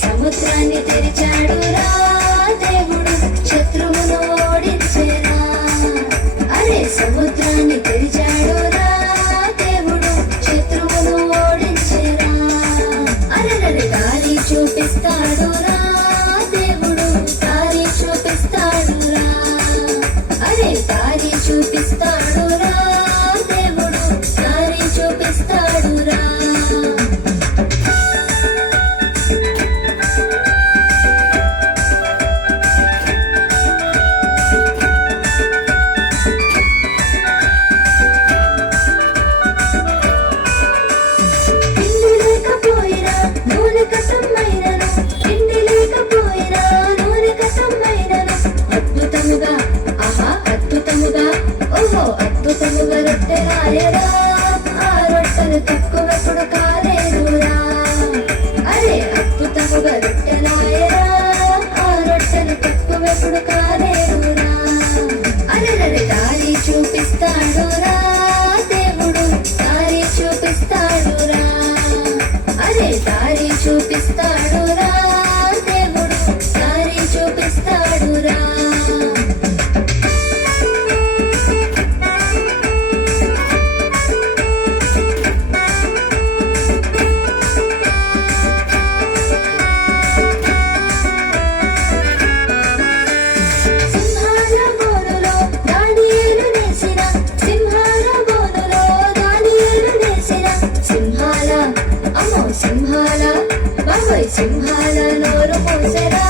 సముద్రాన్ని తెరిచాడు రా దేవుడు, శత్రువును ఓడించేరా. అరే సముద్రాన్ని తెరిచాడు రా దేవుడు, శత్రువును ఓడించేరా. అరే దారి చూపిస్తాడు రా దేవుడు, దారి చూపిస్తాడు రా. అరే దారి చూపిస్తాడు రా దేవుడు, దారి చూపిస్తాడు రా. అద్భుతముగా రొట్టెలాయరా, ఆ రొట్టెలు తక్కువెప్పుడు కాలేదురా. అరే అద్భుతముగా రొట్టెలాయరా, ఆ రొట్టెలు తక్కువెప్పుడు కాలేదురా. అరే దారి చూపిస్తాడు రా దేవుడు, దారి చూపిస్తాడు రా. అరే దారి చూపిస్తాడు రా దేవుడు, దారి చూపిస్తాడు రా. సింహాల నోరు మూసరా